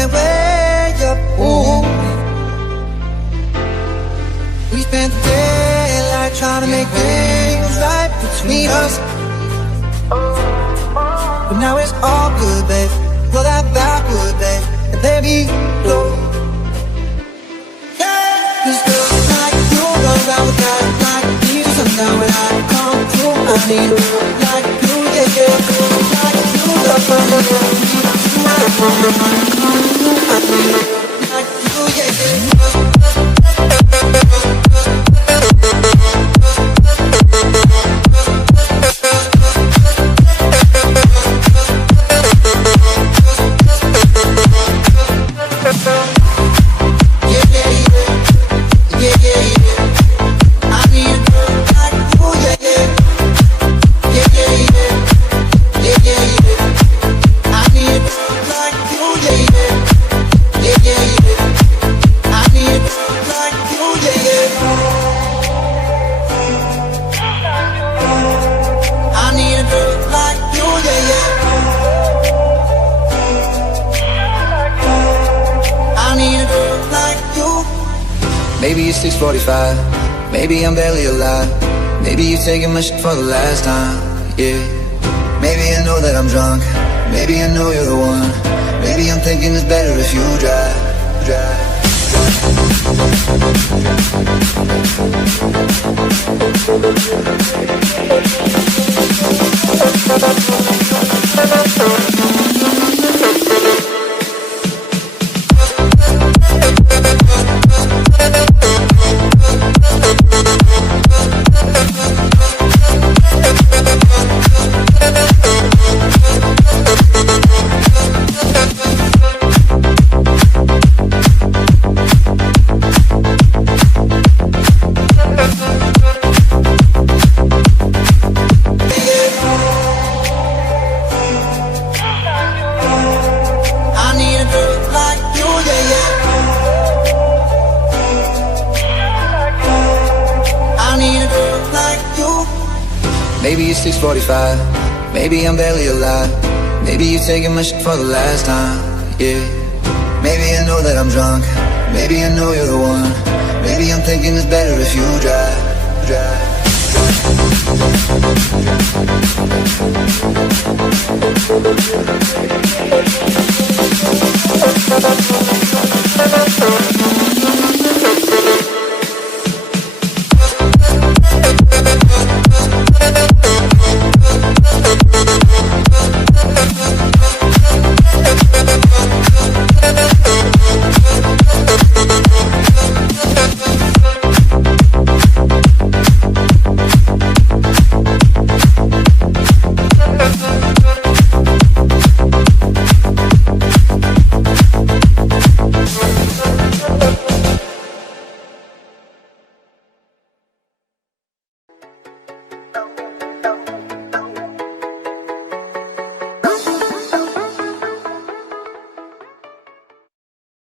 it way up. Ooh. We spent the daylight trying to make things right between us, but now it's all good, babe. Pull that backward, babe, and let me go. Cause girls like you go around with guys like me. Sometimes when I come through, I need a girl like you, yeah, yeah. Girls like you, love my love. I need a girl like you, yeah, yeah. Maybe it's 6:45, maybe I'm barely alive. Maybe you're taking my shit for the last time, yeah. Maybe I know that I'm drunk, maybe I know you're the one. Maybe I'm thinking it's better if you drive. Maybe it's 6:45, maybe I'm barely alive. Maybe you're taking my shit for the last time, yeah. Maybe I know that I'm drunk, maybe I know you're the one. Maybe I'm thinking it's better if you drive.